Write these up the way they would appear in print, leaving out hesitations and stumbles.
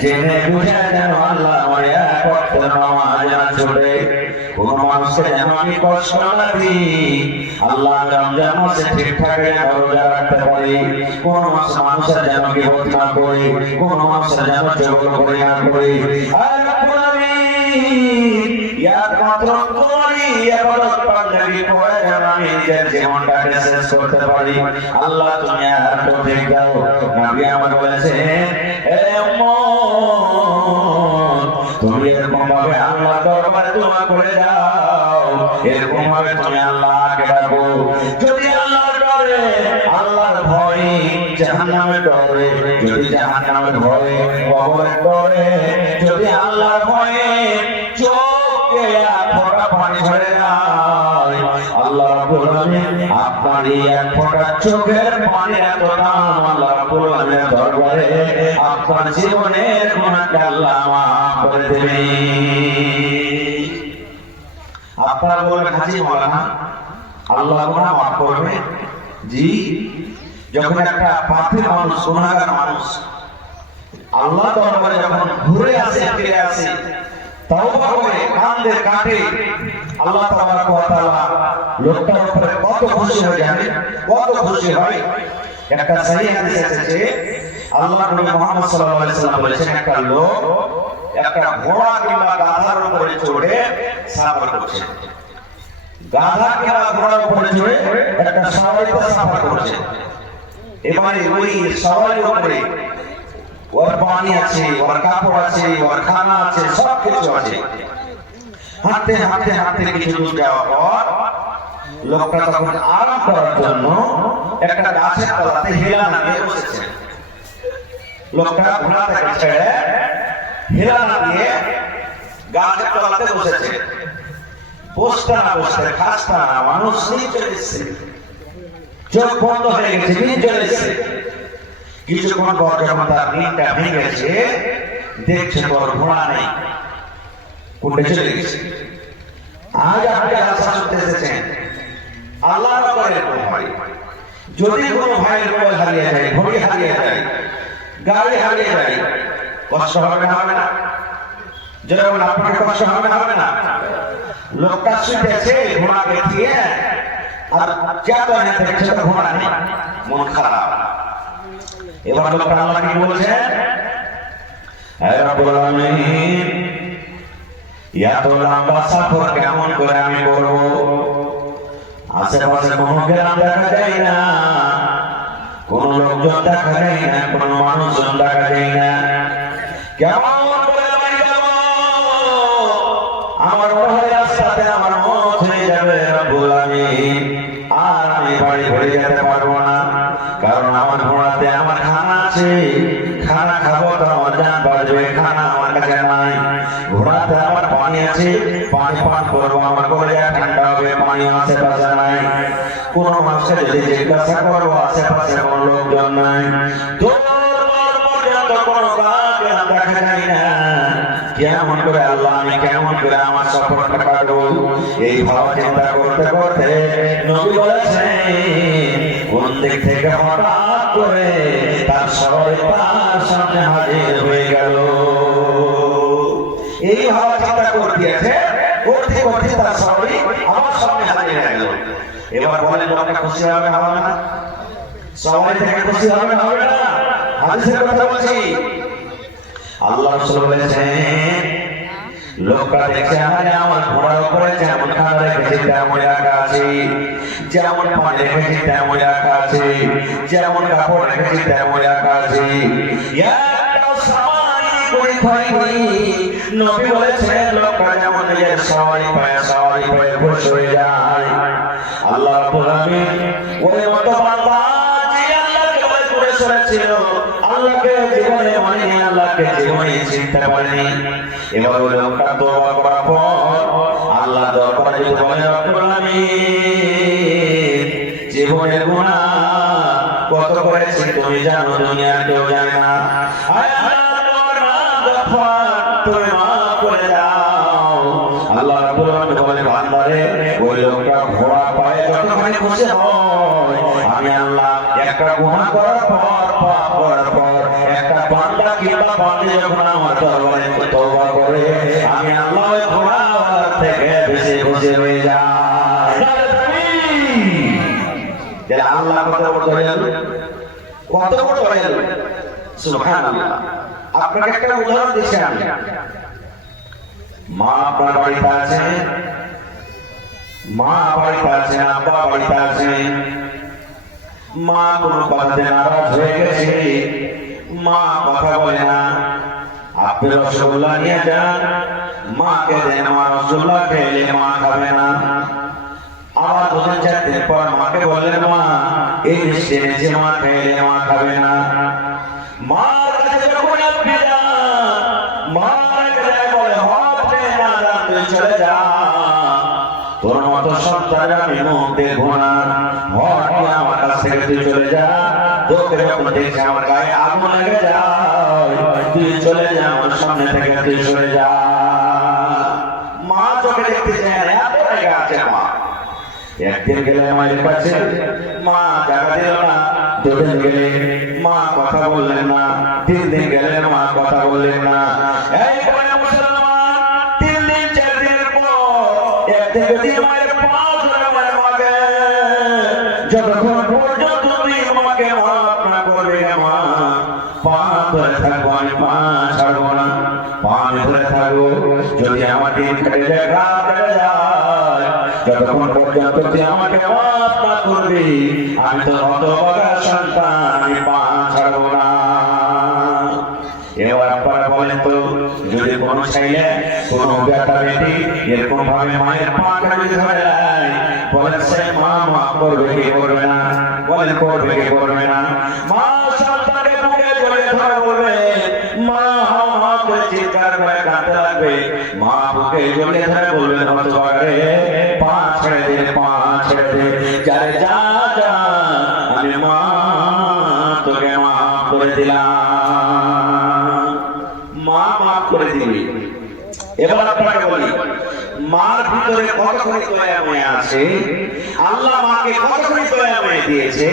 জেনে বুঝে যেন আল্লাহ আমার এক ওয়াক্তের নামাজ না ছুটে, কোন মানুষকে যেন আমি কষ্ট না দিই। আল্লাহ রমজান মাসে ঠিকঠাক রোজা রাখতে পারি, কোন মাসে মানুষের যেন বিপদ না করি, কোন মাসে যেন চোখ করে না করি। আর রব্বুল আমিন একমাত্র তোমারই ইবাদত বান্দাগি করে যেন আমি নিজের জীবনটাকে শেষ করতে পারি। আল্লাহ তুমি আর তৌফিক দাও। নবী আমার বলেছেন, হে উম্মত, তুমি এরকম ভাবে আল্লাহর দরবারে দোয়া করে যাও, এরকম ভাবে তুমি আল্লাহকে ডাকো। যদি আল্লাহর ডরে, আল্লাহর ভয়ে, জাহান্নামের ডরে, যদি জাহান্নামের ভয়ে, কবরের ডরে, যদি আল্লাহর ভয়ে চোখে এক ফোঁটা পানি ঝরে যায়, আল্লাহ রাব্বুল আলামিন আপনার এই এক ফোঁটা চোখের পানির এত দাম আল্লাহ রাব্বুল আলামিনের দরবারে আপনার জীবনের গুনাহকে আল্লাহ মাফ করে দেবে। আপনারা বলবেন, হাজি মাওলানা আল্লাহ গুনাহ মাফ করবে? জি, যখন একটা পাপী মানুষ, গুনাহগার মানুষ আল্লাহ দরবারে যখন ঘুরে আসে, ফিরে আসে, তওবা করে, কান্দে, কাটে, আল্লাহ তাবারক ওয়া তাআলা লোকটার উপরে কত খুশি হয়ে যাবে, কত খুশি হয়। একটা সহিহ হাদিস এসেছে, আল্লাহ নবী মুহাম্মদ সাল্লাল্লাহু আলাইহি ওয়াসাল্লাম বলেছেন, একটা লোক একটা ঘোড়া কিংবা গাধার উপরে চড়ে সফর করছে। গাধা কিংবা ঘোড়ার উপরে চড়ে একটা সওয়ারিতে সফর করছে। এবারে ওই সওয়ারির উপরে ওর পানি আছে, ওর কাপড় আছে, ওর খানা আছে, সব কিছু আছে। হাঁটতে হাঁটতে হাঁটতে কিছু দূর যাওয়ার পর লোকটা তখন আরাম করার জন্য একটা গাছের তলাতে হেলান দিয়ে বসেছে। লোকটা ঘোড়া থেকে ছেড়ে হেলান দিয়ে গাছের তলাতে বসেছে। বসতে না বসতে, খাসতে না, মানুষ নিয়ে চলে এসছে, চোখ বন্ধ হয়ে গেছে, নিয়ে চলে এসছে। কিছুক্ষণ পর যখন তার নিদটা ভেঙে গেছে, দেখছে তোর ঘোড়া নেই, কোটে চলে গেছে। আজ আপনি আশা করতে এসেছেন, আল্লাহর করে এরকম হয়। যদি কোনো ভাইয়ের মোবাইল হারিয়ে যায়, ঘড়ি হারিয়ে যায়, গাড়ি হারিয়ে যায়, কষ্ট হবে না? হবে না? যেমন আপনাকে কষ্ট হবে না? হবে না? লোকটা শুয়েছে ঘোড়া দেখিয়ে, আর যাতো না দেখছে তো ঘোড়া নেই, মন খারাপ। এবার লোকটা আল্লাহ কি বলছেন, হে রব্বুল আলামিন, এত লম্বা সফর কেমন করে আমি করব? আশেপাশে কোনো গ্রাম দেখা যায় না, কোন লোকজন দেখা যায় না, কোন মানুষজন দেখা যায় না, কেমন করে আমি যাব? আমার মনে হয় রাস্তাতে আমার মত হয়ে যাবে রব্বুল আলামিন, আর আমি বাড়ি ঘুরে যেতে পারবো না। কারণ আমার ঘোড়াতে আমার খানা আছে, খানা খাবো তো আমার জান বাঁচবে, খানা আমার কাছে নাই। ঘোড়াতে আমার পানি আছে, পানি পান করবো, আমার গলে ঠান্ডা হবে, পানি আশেপাশে নাই। কোন মানুষকে যদি জিজ্ঞাসা করবো, আশেপাশে কোন লোকজন নাই। পর্যন্ত কোনো কাউকে দেখা যায় না। কেমন করে আল্লাহ, আমি কেমন করে আমার সফরটা কাটবো? এই ভাবা চিন্তা করতে করতে নবী বলেছেন, কোন দিক থেকে হঠাৎ করে তার সবাই তার সামনে হাজির হয়ে গেল। এই ভাবা চিন্তা করে দিয়েছে, করতে করতে তার সবাই আমার সামনে হাজির হয়ে গেল। এবার বলেন, লোকটা খুশি হবে না হবে না? সবাই থেকে খুশি হবে না হবে না? হাদিসের কথা বলছি। আল্লাহ রাসূল বলেছেন, লোকটা দেখে আমার ঘোড়ার উপরে যেমন খানা রেখেছি তেমন রাখা আছে, যেমন পানি রেখেছি তেমন রাখা আছে, যেমন কাপড় রেখেছি তেমন রাখা আছে। নবী বলেছেন, লোকটা যেমন নিজের সওয়ারি পায়ে খুশি হয়ে যায়, আল্লাহ রাব্বুল আলামিন ওই মতো বান্দা যে আল্লাহকে ভয় করে চলেছিল, আল্লাহকে জীবনে মানেনি, আল্লাহকে জীবনে চিনতে পারেনি, এবার ওই লোকটা তওবা করার পর আল্লাহ দরবারে যদি বলে, রব্বুল আলামিন, জীবনের গুনাহ কত করেছি তুমি জানো, দুনিয়ার কেউ জানে না। তুমি মাফ করে দাও। আল্লাহ রাব্বুল আলামিন বলে, বান্দারে, ওই লোকটা ঘোড়া পায়ে যতখানি খুশি হয়, আমি আল্লাহ একটা গুনাহ করার পর, পাপ করার পর, একটা বান্দা বান্দা কিংবা বান্দী যখন আমার দরবারে তওবা করে আমি আল্লাহ ওই গুনাহগার থেকে বেশি খুশি হয়ে যাই। তাহলে আল্লাহ কত বড় দয়ালু, কত বড় দয়ালু, সুবহানাল্লাহ। আপনাকে একটা উদাহরণ দিচ্ছি আমি। মা আপনার বাড়িতে আছে, মা বাড়িতে আছে, আব্বা বাড়িতে আছে, মা কোন কথাতে নারাজ হয়ে গেছে, মা কথা বলে না, আপনি রসগোল্লা নিয়ে যান, মাকে দেন, মা রসগোল্লা খেলে মা খাবে না। আবার 2-4 দিন পর মাকে বললেন মা এই মিষ্টি এনেছি, মা খেলে মা খাবে না। মার কাছে যখন আপনি যান, মার কাছে বলে হবে না, তুই চলে যা, তোর মতো সন্তান আমি মুখ দেখবো না, হঠাৎ আমার কাছ থেকে তুই চলে যা, তোকে যখন দেখছি আমার গায়ে আগুন লেগে যায়, তুই চলে যা, আমার সামনে থেকে তুই চলে যা। মা চোখে দেখতে চায় না, এত রেগে আছে মা। একদিন গেলে মায়ের কাছে, মা জায়গা দিল না। 2 দিন গেলে মা কথা বললেন না। 3 দিন গেলে মা কথা বললেন না। এই বলে মুসলমান 3 দিন 4 দিনের পর একদিন যদি মায়ের পা ধরে মায়ের মাকে, যতক্ষণ পর্যন্ত তুমি আমাকে মাফ না করবে মা, পা ধরে থাকবো, আমি পা ছাড়বো না, পা ধরে থাকবো। যদি আমার দিন কেটে যায়, রাত কেটে যায়, যতক্ষণ পর্যন্ত তুই আমাকে মাফ না করবি, আমি তো হতভাগা সন্তান, আমি পা ছাড়বো না। এবার আপনারা বলেন তো, যদি কোনো ছেলে কোনো বেটা বেটি এরকম ভাবে মায়ের পা কাটি ধরে নেয়, বলেন সে মা মাফ করবে কি করবে না? বলেন করবে কি করবে না? মা সন্তানকে বুকে জড়িয়ে ধরে বলবে, মা মা করে চিৎকার করে কাঁদতে লাগবে, মা বুকে জড়িয়ে ধরে বলবে হতভাগা রে, পা ছেড়ে দে, পা ছেড়ে দে, যারে যা যা, আমি মা তোকে মাফ করে দিলাম, মা মাফ করে দিবি। এবার আপনাকে বলি, মার ভিতরে কতখানি দয়াময় আছে, আল্লাহ মাকে কতখানি দয়াময় দিয়েছে।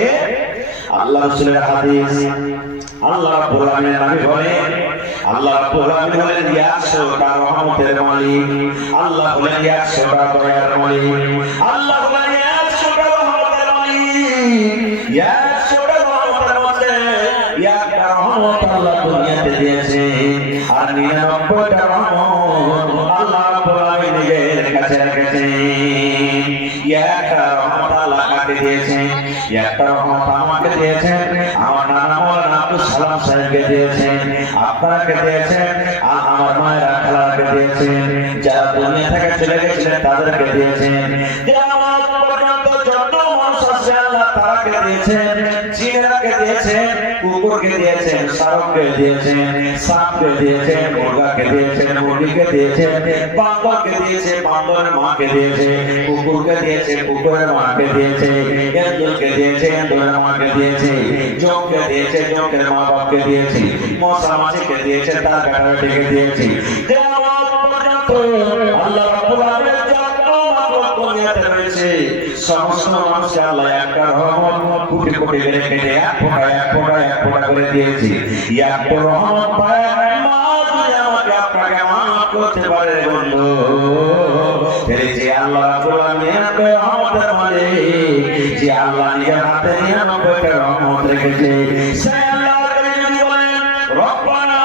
আল্লাহ রাসূলের হাদিস, আল্লাহ রাব্বুল আলামিন নবী বলেন, আল্লাহ রাব্বুল আলামিন বলেন 100টা রহমতের মালিক, আল্লাহ বলেন 100টা দয়ার মালিক, আল্লাহ বলেন 100টা রহমতের মালিক। 100টা রহমতের মধ্যে একটা রহমত আল্লাহ দুনিয়াতে দিয়েছে, আর 99টা রহমত আল্লাহ রাব্বুল আলামিন নিজের কাছে রেখেছে। একটা রহমত আল্লাহ কাকে দিয়েছে, একটা রহমত আমাকে দিয়েছেন, আমার নানা মাওলানা আব্দুল সালাম সাহেবকে দিয়েছেন, আপনাকে দিয়েছেন, আমার মায়ের খালাকে দিয়েছেন, যারা দুনিয়া থেকে চলে গেছিলেন তাদেরকে দিয়েছেন, কিয়ামত পর্যন্ত যত মানুষ আছে আল্লাহ তাকে দিয়েছেন, জিনেরাকে দিয়েছেন, কুকুরকে দিয়েছেন, শাবককে দিয়েছেন, সাপকে দিয়েছেন, মুরগাকে দিয়েছেন, মুরগিকে দিয়েছেন, বান্দরকে দিয়েছে, বান্দরের মাকে দিয়েছে, কুকুরকে দিয়েছে, কুকুরের মাকে দিয়েছে, এন্দুরকে দিয়েছে, এন্দুরের মাকে দিয়েছে, জোঁককে দিয়েছে, জোঁকের মা বাপকে দিয়েছে, মশা মাছিকে দিয়েছে, তার কাটাটিকে দিয়েছে। কিয়ামত পর্যন্ত আল্লাহ রাব্বুল আলামিন যত মাখলুক দুনিয়াতে রয়েছে সমস্ত মানুষকে আল্লাহ একটা রহমত কোটি কোটি করে কেটে এক ফোঁটা করে দিয়েছে। একটা রহমত পায় মা যদি আমাকে আপনাকে মাফ করতে পারে বন্ধু, তাহলে যে আল্লাহ রাব্বুল আলামিন রহমতের মালিক, যে আল্লাহ নিজের হাতে 99টা রহমত রেখেছে, সে আল্লাহ যদি বলেন রব্বানা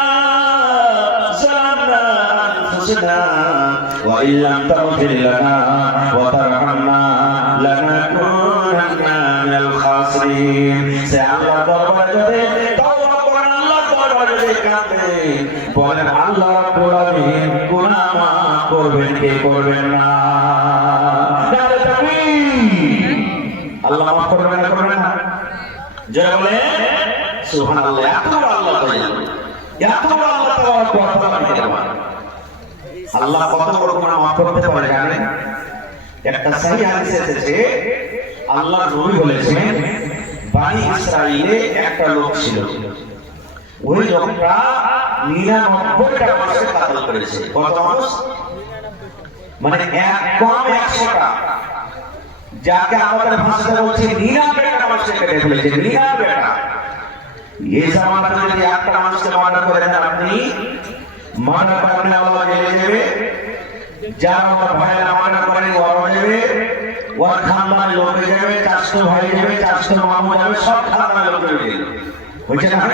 যালামনা আনফুসানা ওয়া ইল্লাম তাগফির লানা ওয়া তারহামনা লানাকুনান্না মিনাল খাসিরিন, সে আল্লাহ দরবারে যদি তওবা করেন, আল্লাহ দরবারে যদি কাঁদেন, বলেন আল্লাহ রাব্বুল আলামিন গুনাহ মাফ করবেন কি করবেন না? নারে তাকবীর! আল্লাহ মাফ করবেন না, করবেন না? যারা বলে সুবহানাল্লাহ, এত বড় আল্লাহ দয়ালু, এত বড় আল্লাহ তাবারক ওয়া তাআলা। আল্লাহ কত বড় গুনাহ মাফ করতে পারে জানেন? একটা সহিহ হাদিস এসেছে, আল্লাহর নবী বলেছেন, বনি ইসরাইলে একটা লোক ছিল, ওই লোকটা 99টা মানুষকে কাতল করেছে। কত মানুষ? মানে এক কম 100টা, যাকে আমাদের ভাষাতে বলছে 99টা মানুষকে কেটে ফেলেছে। এই জামানাতে যদি একটা মানুষকে মার্ডার করে দেন আপনি, মার্ডার কারণে আল্লাহ জেলে যাবে, যারা আমার ভাইয়েরা মার্ডার করে ওরা যাবে, ওর খানদানের লোক যাবে, চারশো ভাই যাবে, চারশো মামু যাবে, সব খানদানের লোক যাবে। বুঝছেন না?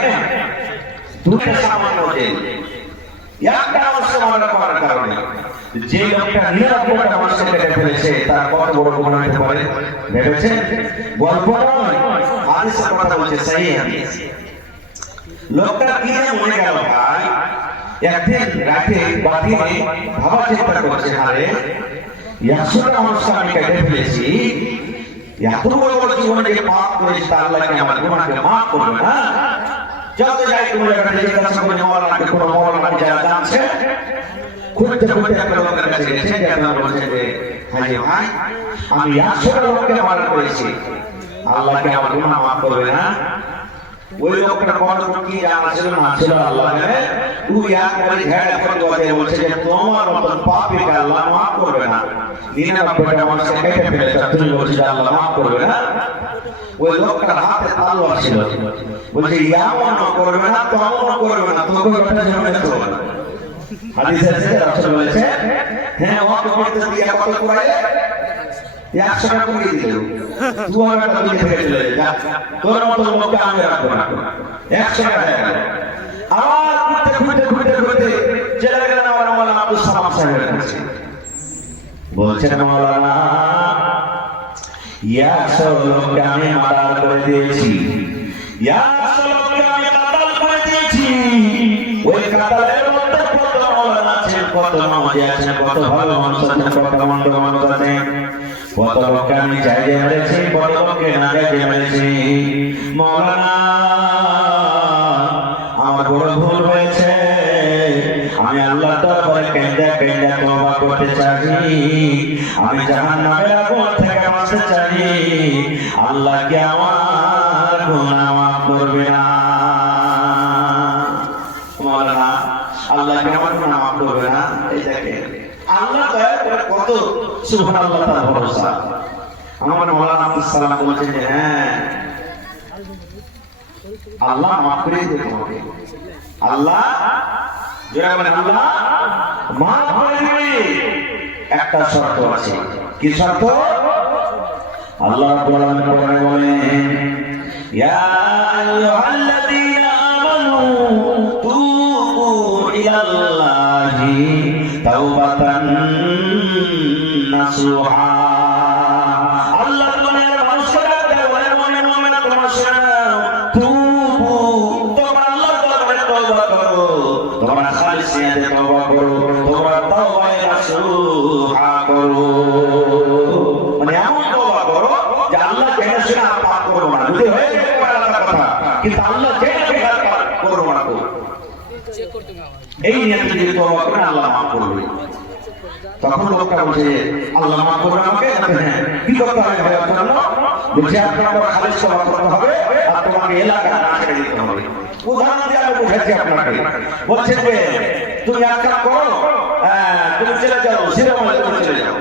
দুটো সামান্য জেল, একটা মানুষকে মার্ডার করার কারণে যে লোকটা 99টা মানুষকে কেটে ফেলেছে তার কত বড় গুনাহ হতে পারে ভেবেছেন? গল্প নয়, হাদিসের কথা বলছে, সহিহ হাদিস। লোকটা কি মনে গেল ভাই, একদিন রাতে বাতিলে ভাবা চিন্তা করছে, আরে 100টা মানুষকে আমি কেটে ফেলেছি, এত বড় বড় জীবনে যে পাপ করেছি আল্লাহ কি আমার গুনাহকে মাফ করবে না? যত যাই তুমি একটা জিজ্ঞাসা করে মাওলানাকে, কোন মাওলানা যারা জানছে, খুঁজতে খুঁজতে একটা লোকের কাছে গেছে, যে আপনার বলছেন যে হাজি ভাই আমি 100টা লোককে মার্ডার করেছি, আল্লাহ কি আমার গুনাহ মাফ করবে না? ওই লোকটা কোন কি জানা ছিল না ছিল আল্লাহ জানে, তুই একবারে ঝেড়ে করে বলছে যে তোমার মত পাপীকে আল্লাহ মাফ করবে না। 99টা মানুষকে কেটে ফেলেছে, তুমি বলছিস আল্লাহ মাফ করবে না? ওই লোকটার হাতে তলোয়ার ছিল, বলছে এমনও করবে না, তেমনও করবে না, তোকে ওটা জমে দেবো। হাদিসে আছে, রাসূল বলেছে, হ্যাঁ ওকে করতে দিয়ে কত করায় 100টা করে দিল, 200টা দিয়ে থেকে চলে যা, তোর মতো লোককে আমি রাখবো না, 100টা হয়ে গেল। আবার ঘুরতে ঘুরতে ঘুরতে ঘুরতে চলে গেলেন আমার মাওলানা আব্দুল সালাম সাহেবের কাছে। বলছেন মাওলানা 100 লোককে আমি মার্ডার করে দিয়েছি, 100 লোককে আমি কাতাল করে দিয়েছি। ওই কাতালের মধ্যে কত মাওলানা আছেন, কত মাওলানা আছেন, কত ভালো মানুষ আছেন, কত মন্দ মানুষ আছেন, কত লোককে আমি জায়গা মেরেছি, কত লোককে না জায়গা মেরেছি। মাওলানা আমার বড় ভুল হয়েছে, আমি আল্লাহ দরবারে কেঁদে কেঁদে তওবা করতে চাই, আমি জাহান্নামের আগুন থেকে বাঁচতে চাই, আল্লাহ কি আমার গুনাহ মাফ করবে না? মাওলানা আল্লাহ কি আমার গুনাহ মাফ করবে না? এই দেখেন আল্লাহ দয়া করে কত সুবহানাল্লাহ, তার ভরসা। আমার মাওলানা আব্দুল সালাম বলেছেন যে হ্যাঁ আল্লাহ মাফ করে দেবে তোমাকে, আল্লাহ যারা বলে আল্লাহ মাফ করে দেবে। একটা শর্ত আছে, কি শর্ত? আল্লাহ রাব্বুল আলামিন বলেন, ইয়া আইয়ুহাল্লাযীনা আমানু তুবু ইলাল্লাহি তাওবাতান নাসুহা। আল্লাহ তোমার মানুষরা বলে মুমিন মুমিনা তোমরা শোনো, তুবু তোমরা আল্লাহর দরবারে তওবা করো, তোমরা খালিস নিয়তে তওবা করো, তোমরা তাওবায়ে নাসুহা করো। মানে এমন তওবা করো যে আল্লাহ জেনে শুনে পাপ করো না, যদি হয়ে যায় আলাদা কথা, কিন্তু আল্লাহ জেনে শুনে পাপ করো না। এই নিয়তে যদি তওবা করে আল্লাহ মাফ করবে। তখন লোকটা বলছে আল্লাহ মাফ করবে আমাকে? হ্যাঁ। কি করতে হবে ভাই আপনার? বলছে আপনাকে খালিস তওবা করতে হবে আর তোমাকে এলাকা না ছেড়ে দিতে হবে। উদাহরণ দিয়ে আমি বুঝাচ্ছি আপনাকে। বলছে যে তুমি এক কাজ করো, তুমি চলে যাও সিরামলে, তুমি চলে যাও,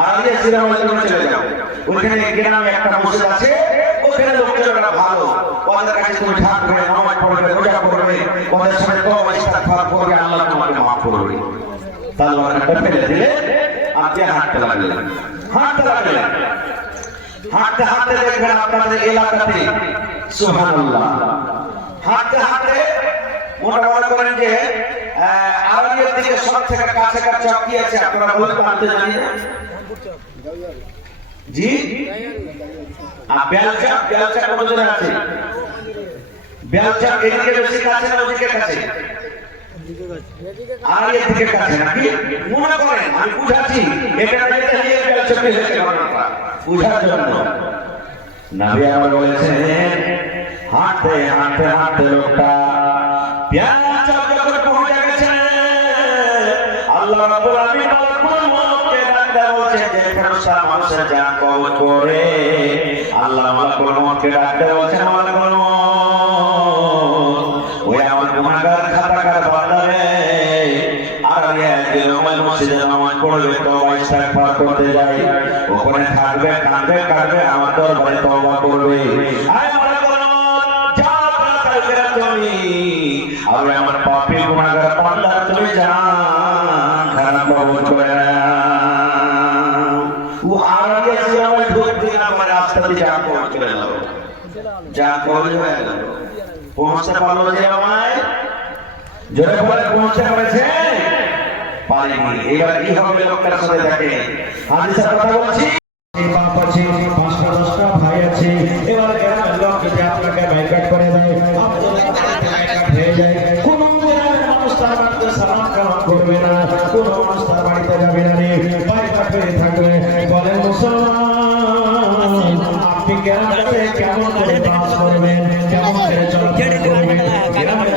আর এই সিরামলে তুমি চলে যাও, ওইখানে গ্রামে একটা মসজিদ আছে, ওখানে লোকেরা ভালো, ওদের কাছে তুমি থাকবে, নামাজ পড়বে, রোজা করবে, ওদের সাথে তওবা ইস্তিগফার করবে, আল্লাহ তোমাকে মাফ করবে। তালওয়ারটা ফেলে দিলে আপনি হাঁটতে লাগলেন, হাঁটতে লাগলেন, হাঁটতে হাঁটতে দেখবেন আপনাদের এলাকাতে সুবহানাল্লাহ, হাঁটতে হাঁটতে মনে করেন যে আরবিয়ার দিকে সব থেকে কাছে কাছে চক কি আছে আপনারা বলতে পারতে জানি না? জি বেলচা, বেলচা কত দূরে আছে? বেলচা এদিকে বেশি কাছে না ওদিকে কাছে? আর এর দিকে কাছে নাকি? মনে করেন আমি বুঝাচ্ছি, এটা যেতে নিয়ে বেলচা পেয়েছে ঘটনাটা বুঝার জন্য। নবী আমার বলেছেন হাঁটতে হাঁটতে হাঁটতে লোকটা বেলচা যখন পৌঁছে গেছে, আল্লাহ রাব্বুল আলামিন মালাকুল মউতকে ডাকতে বলছে যে ফেরেশতা মানুষের জান কবজ করে। আল্লাহ মালাকুল মউতকে ডাকতে বলছে, মালাকুল মউত ওই আমার গুনাহগার খাতাকার বান্দারে আর এই মসজিদে নামাজ পড়বে, তওবা ইস্তিগফার করতে যায়, ওখানে থাকবে, কাঁদবে কাঁদবে, আমার দরবারে তওবা করবে। আয় মালাকুল মউত যা কালকে তুমি আর আমার পাপী গুনাহগার বান্দা তুমি জান খারাপ কবুল করে নাও। ও হারিয়ে আমার ঢোক দিয়ে আমার রাস্তাতে যা করে গেল, যা করে হয়ে গেল। পৌঁছতে পারলো যে আমায় জোরে বলে পৌঁছতে পেরেছে পারেনি। এবার কি হবে লোকটার সাথে দেখে হাদিসের কথা বলছি। বাপ আছে, 5টা 10টা ভাই আছে। এবার গ্রামের লোক যদি আপনাকে বাইকাট করে দেয়, হয়ে যায়, কোন মানুষ তার বাড়িতে সালাম কালাম করবে না, কোন মানুষ তার বাড়িতে যাবে না রে, বাইকাট হয়ে থাকবে। বলেন মুসলমান, আপনি গ্রামে কেমন করে কাজ করবেন, কেমন করে চলাফেরা করবেন? গ্রামের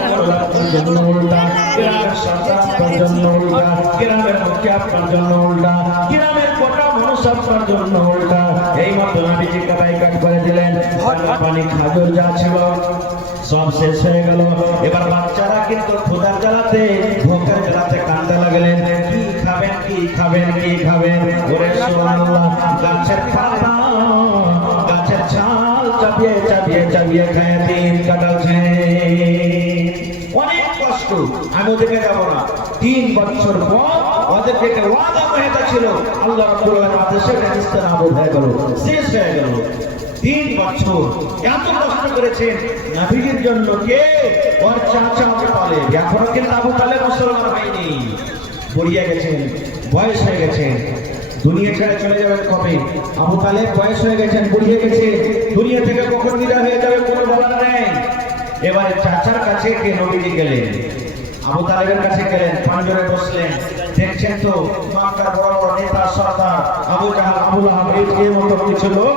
জন্য উল্টা, গ্রামের সরকার আপনার জন্য উল্টা, গ্রামের মুখে আপনার জন্য উল্টা, গ্রামের গোটা মানুষ আপনার জন্য উল্টা। এই মতো নবীজিকে বাইকাট করে দিলেন। পানি খাজর যা ছিল সব শেষ হয়ে গেল। এবার বাচ্চারা কিন্তু ক্ষুধার জ্বালাতে, ভোকের জ্বালাতে কাঁদতে লাগলেন। কি খাবেন, কি খাবেন, কি খাবেন? ওরে সুবহানাল্লাহ, গাছের পাতা, গাছের ছাল চাপিয়ে চাপিয়ে চাপিয়ে খায় দিন কাটাচ্ছে। অনেক কষ্ট। আমি ওদেরকে যাবো না। 3 বছর পর ওদেরকে ওয়াদা হয়ে ছিল, আল্লাহ রাব্বুল আলামিন আদেশে ইস্তেনাবুদ হয়ে গেল, শেষ হয়ে গেল। 3 বছর এত কষ্ট করেছেন নবীর জন্য। কে? ওর চাচা আবু তালেব। এখনো কিন্তু আবু তালেব মুসলমান হয়নি, পড়িয়ে গেছেন, বয়স হয়ে গেছেন, দুনিয়া ছেড়ে চলে যাবেন কবে? আবু তালেব বয়স হয়ে গেছেন, পড়িয়ে গেছে, দুনিয়া থেকে কখন বিদায় হয়ে যাবে কোনো বলার নেই। এবারে চাচার কাছে কে নবীজি গেলেন, আবু তালেবের কাছে গেলেন, পাঞ্জরে বসলেন। দেখছেন তো মক্কার বড় বড় নেতা সরদার আবু জাহাল, আবু লাহাব, এই মতো কিছু লোক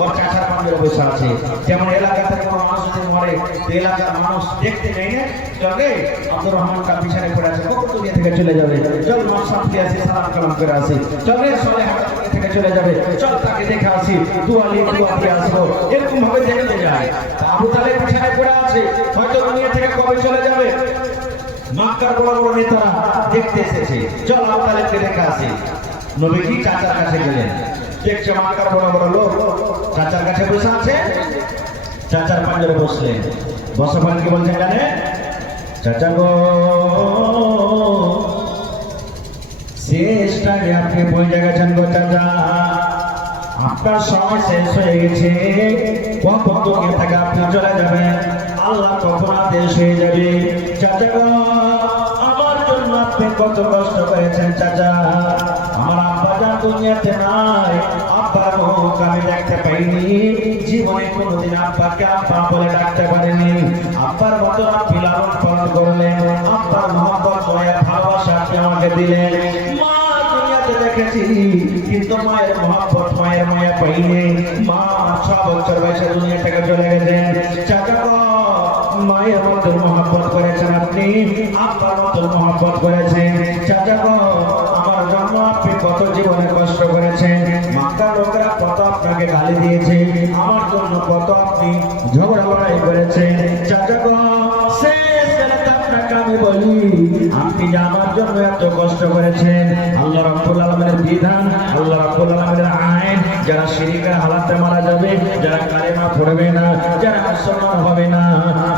ওর চাচার পাঞ্জরে বসে আছে। যেমন এলাকাতে কোনো মানুষ যদি মরে, এলাকার মানুষ দেখতে নেই না, চলে আব্দুর রহমানটা পিছনে পড়ে আছে, কখন দুনিয়া থেকে চলে যাবে, চল মাসাফি আসি, সালাম কালাম করে আসি, চলে সলে হাটা থেকে চলে যাবে, চল তাকে দেখে আসি, দুয়ালি দুয়ালি আসবো, এরকম ভাবে দেখতে যায়। আবু তালেব পিছনে পড়ে আছে, হয়তো দুনিয়া থেকে কবে চলে যাবে। মক্কার বড় বড় নেতারা দেখতে এসেছে, চল আবু তালেবকে দেখে আসি। নবীজি চাচার কাছে গেলেন, দেখছে মক্কার বড় বড় লোক চাচার কাছে বসে আছে। চাচার পাঞ্জরে বসলেন, বসে পড়ে কি বলছেন জানেন? চাচা গো, শেষটাকে আপনি বুঝে গেছেন গো চাচা, আপনার সময় শেষ হয়ে গেছে। কখন দুনিয়া থেকে আপনি চলে যাবেন, আল্লাহ কখন আদেশ হয়ে যাবে। চাচা গো, আমার জন্য আপনি কত কষ্ট করেছেন চাচা। আমার আব্বা যা দুনিয়াতে নাই, আব্বার মুখ আমি দেখতে পাইনি, জীবনে কোনোদিন আব্বাকে আব্বা বলে ডাকতে পারিনি। আব্বার মতো আপনি লালন পালন করলেন, আব্বার মহব্বত মায়া ভালোবাসা আপনি আমাকে দিলেন। মা দুনিয়াতে দেখেছি, কিন্তু মায়ের মহব্বত মায়ের মায়া পাইনি। মা 6 বছর বয়সে দুনিয়া থেকে চলে গেছেন। চাচা গো, মায়ের মতো মহব্বত করেছেন আপনি, আব্বার মতো মহব্বত করেছেন। চাচা গো, আমার জন্য আপনি কত জীবনে কষ্ট করেছেন, মক্কার লোকেরা কত আপনাকে গালি দিয়েছে, আমার জন্য কত আপনি ঝগড়া লড়াই করেছেন। চাচা গো, শেষ বেলাতে আপনাকে আমি বলি, আপনি যে আমার জন্য এত কষ্ট করেছেন, আল্লাহ রাব্বুল আলামিনের বিধান, আল্লাহ রাব্বুল আলামিনের আইন, যারা শিরকের হালাতে মারা যাবে, যারা কালেমা পড়বে না, যারা মুসলমান হবে না,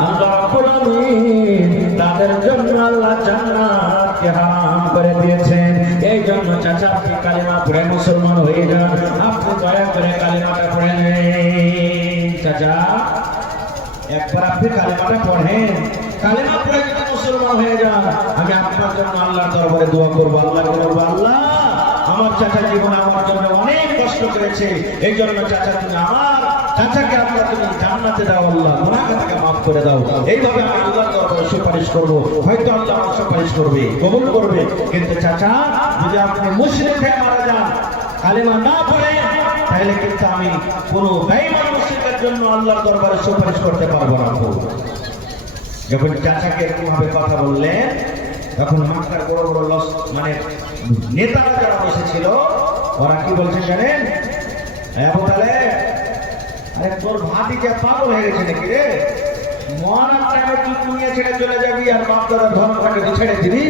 আল্লাহ রাব্বুল আলামিন তাদের জন্য আল্লাহ জান্নাতকে হারাম করে দিয়েছেন। এই জন্য চাচা আপনি কালেমা পড়ে মুসলমান হয়ে যান, আপনি দয়া করে কালেমাটা পড়ে নেন। চাচা, একবার আপনি কালেমাটা পড়েন, কালেমা পড়ে যদি মুসলমান হয়ে যান, আমি আপনার জন্য আল্লাহর দরবারে দোয়া করবো। আল্লাহকে বলবো, আল্লাহ আমার চাচা জীবনে আমার জন্য অনেক কষ্ট করেছে, এই জন্য চাচা তুমি আমার চাচাকে আপনার তুমি জান্নাতে দাও, আল্লাহ গুনাহকে মাফ করে দাও। এইভাবে আমি আল্লাহর দরবারে সুপারিশ করবো, হয়তো আল্লাহ আমার সুপারিশ করবে, কবুল করবে। কিন্তু চাচা, যদি আপনি মুশরিক হয়ে মারা যান, কালেমা না পড়ে, তাহলে কিন্তু আমি কোনো বেঈমান মুশরিকের জন্য আল্লাহর দরবারে সুপারিশ করতে পারবো না। যখন চাচাকে এরকম ভাবে কথা বললেন, তখন মক্কার বড় বড় মানে নেতারা যারা বসেছিল, ওরা কি বলছে জানেন? আবু তালেব, আরে তোর ভাতিজা পাগল হয়ে গেছে নাকি রে? মরার টাইমে তুই দুনিয়া ছেড়ে চলে যাবি আর বাপ দাদার ধর্মটাকে ছেড়ে দিবি?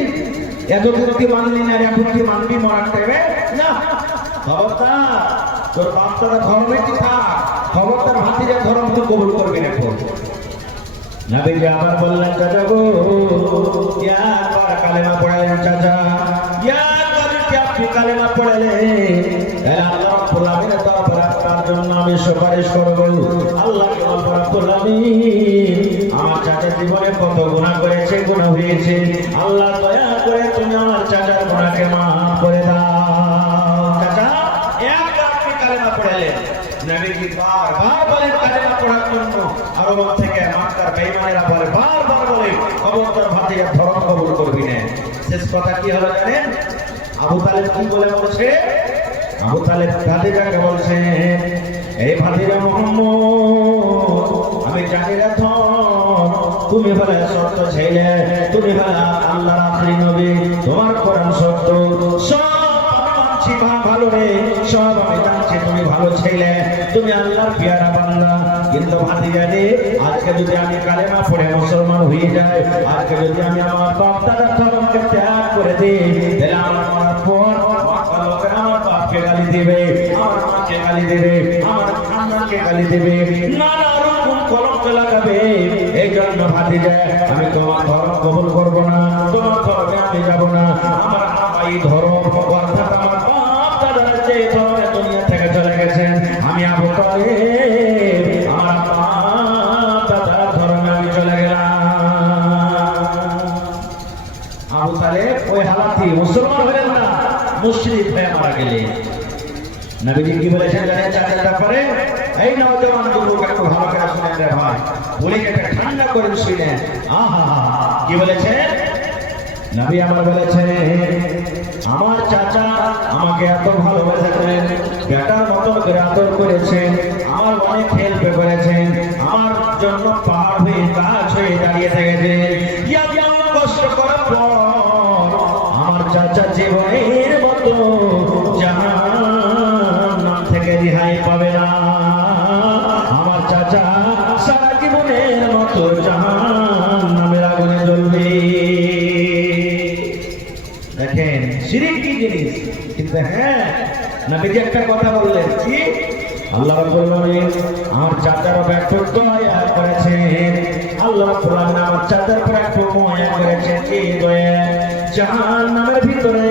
এতদিন কি মানলি না, এখন কি মানবি মরার টাইমে? না, খবরদার, তোর বাপ দাদার ধর্মে কি থাক, খবরদার ভাতিজার ধর্ম তুই কবুল করবি না। নবীজি আবার বললেন চাচা গো, একবার কালেমা পড়ালেন চাচা, একবার কি আপনি কালেমা পড়ালেন, আল্লাহ রাব্বুল আলামিনের দরবারে আপনার জন্য আমি সুপারিশ করব। আল্লাহ রাব্বুল আলামিন আমার চাচা জীবনে কত গুনাহ করেছে, গুনাহ হয়েছে, আল্লাহ দয়া করে তুমি আমার চাচার গুনাহকে মাফ করে দাও। চাচা একবার আপনি কালেমা পড়ালেন, নবীজি বারবার বলেন কালেমা পড়ার জন্য। আরব থেকে মক্কার বেঈমানেরা বলে, বারবার বলে খবরদার ভাতিজা ধর্ম কবুল করবি না। শেষ কথা কি হলো জানেন? আবু তালেব কি বলে বলছে? আবু তালেব ভাতিজাকে বলছে, এই ভাতিজা মুহাম্মদ, আমি জানি না তুমি বলে সত্য ছেলে, তুমি বলে আল্লাহর আখরি নবী, তোমার কোরআন সত্য, সব মানছি ভালো রে, সব আমি জানছি তুমি ভালো ছেলে, তুমি আল্লাহর পেয়ারা বান্দা। কিন্তু ভাতিজা রে, আজকে যদি আমি কালেমা পড়ে মুসলমান হয়ে যাই, আজকে যদি আমি আমার বাপ দাদার ধর্মকে ত্যাগ করে দিই, তাহলে আমার পর লোকেরা আমার বাপকে গালি দেবে, আমার মাকে গালি দেবে, আমার খানদানকে গালি দেবে, নানা রকম কলঙ্ক লাগাবে। এই জন্য ভাতিজা আমি তোমার ধর্ম কবুল করবো না, তোমার ধর্মে আমি যাব না। আমার এই ধর্ম অর্থাৎ আমার বাপ দাদারা যে ধর্মে দুনিয়া থেকে চলে গেছেন, আমি আবু তালেব আমার বাপ দাদার ধর্মে আমি চলে গেলাম। আবু তালেব ওই হালাতি মুসলমান হলেন না, মুশরিক হয়ে মারা গেলেন। নবীজি কি বলেছেন জানেন চাচার ব্যাপারে? এই নওজওয়ান যুবক একটু ভালো করে শুনেন রে ভাই, বলে একটা ঠান্ডা করে শুনেন। আহা কি বলেছেন নবী? আমার বলেছেন, আমার চাচা আমাকে এত ভালোবেসেছেন, বেটার মতো করে আদর করেছেন, আমার অনেক হেল্প করেছেন, আমার জন্য পাহাড় হয়ে গাছ হয়ে দাঁড়িয়ে থেকেছেন। কষ্ট করার পর আমার চাচা জীবনের মতো জাহান্নাম থেকে রেহাই পাবে না। আমার চাচা সারা জীবনের মতো জাহান্নামের আগুনে জ্বলবে। দেখেন শিরক কি জিনিস। কিন্তু হ্যাঁ, নবীজি একটা কথা বললেন, কি? আল্লাহ রাব্বুল আলামিন আমার চাচার ব্যাপারে দয়া করেছেন, আল্লাহ রাব্বুল আলামিন আমার চাচার উপর একটু মায়া করেছেন। কি দয়া? জাহান্নামের ভিতরে